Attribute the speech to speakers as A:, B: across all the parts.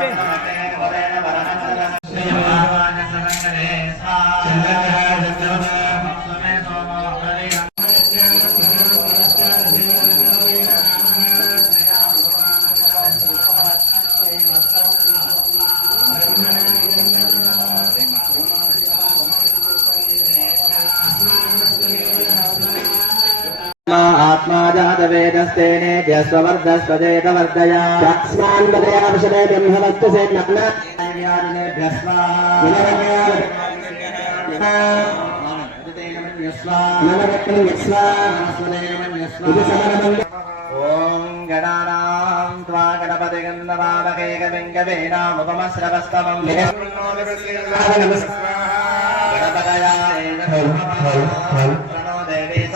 A: ಬರ ಬರ ಬರ आत्मा जातवेदस्तेने जस्ववर्धस्वदेतवर्धया
B: चक्ष्मान् वदयावशने ब्रह्मवस्तु से नग्न
A: ॐ गणानां त्वा
B: गणपति गन्धवामकेकविङ्गवेनामुपमश्रवस्तमं गणपतया एव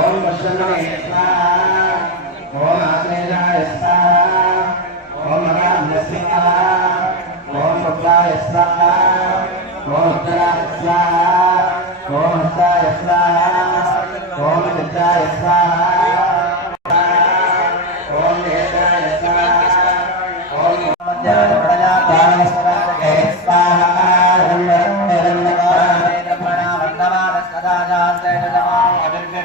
B: ओम वसन्ने ओम आत्मेजाय ओम अगाम्य ओम भक्ताय ओम उत्तराय ओम हस्ताय ओम मित्राय स्वाहा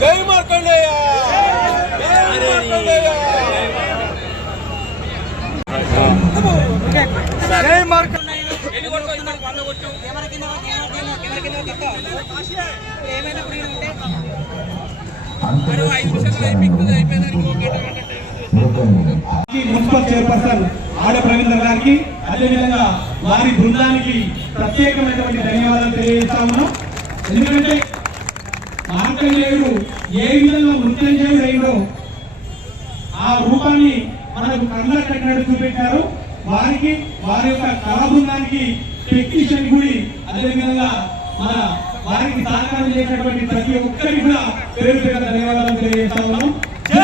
C: జై మార్కండేయ జై మార్కండేయ జై మార్కండేయ
D: మున్సిపల్ చైర్పర్సన్ ఆడ ప్రవీణ్ గారికి అదేవిధంగా వారి బృందానికి ప్రత్యేకమైనటువంటి ధన్యవాదాలు తెలియజేస్తా ఉన్నాం. ఎందుకంటే మార్కండేయుడు ఏ విధంగా మృత్యంజయుడు అయిందో ఆ రూపాన్ని మనకు కళ్ళ కట్టినట్టు చూపెట్టారు వారికి వారి యొక్క కళా బృందానికి టెక్నీషియన్ గుడి అదేవిధంగా మన వారికి సహకారం చేసినటువంటి ప్రతి ఒక్కరికి కూడా పేరు పేరు ధన్యవాదాలు తెలియజేస్తా ఉన్నాం. జై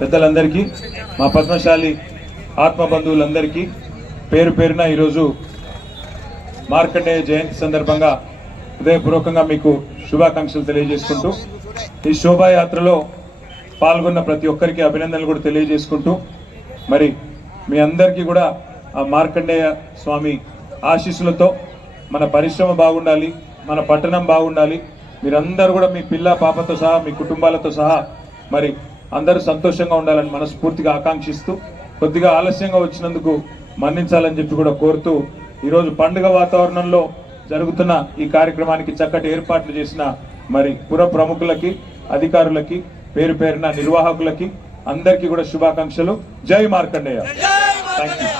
E: పెద్దలందరికీ మా పద్మశాలి ఆత్మ బంధువులందరికీ పేరు పేరున ఈరోజు మార్కండేయ జయంతి సందర్భంగా హృదయపూర్వకంగా మీకు శుభాకాంక్షలు తెలియజేసుకుంటూ ఈ శోభాయాత్రలో పాల్గొన్న ప్రతి ఒక్కరికి అభినందనలు కూడా తెలియజేసుకుంటూ మరి మీ అందరికీ కూడా ఆ మార్కండేయ స్వామి ఆశీస్సులతో మన పరిశ్రమ బాగుండాలి మన పట్టణం బాగుండాలి. మీరందరూ కూడా మీ పిల్ల పాపతో సహా మీ కుటుంబాలతో సహా మరి అందరూ సంతోషంగా ఉండాలని మనస్ఫూర్తిగా ఆకాంక్షిస్తూ కొద్దిగా ఆలస్యంగా వచ్చినందుకు మన్నించాలని చెప్పి కూడా కోరుతూ ఈరోజు పండుగ వాతావరణంలో జరుగుతున్న ఈ కార్యక్రమానికి చక్కటి ఏర్పాట్లు చేసిన మరి పుర ప్రముఖులకి అధికారులకి పేరు పేరున నిర్వాహకులకి అందరికీ కూడా శుభాకాంక్షలు. జై మార్కండేయ. Thank you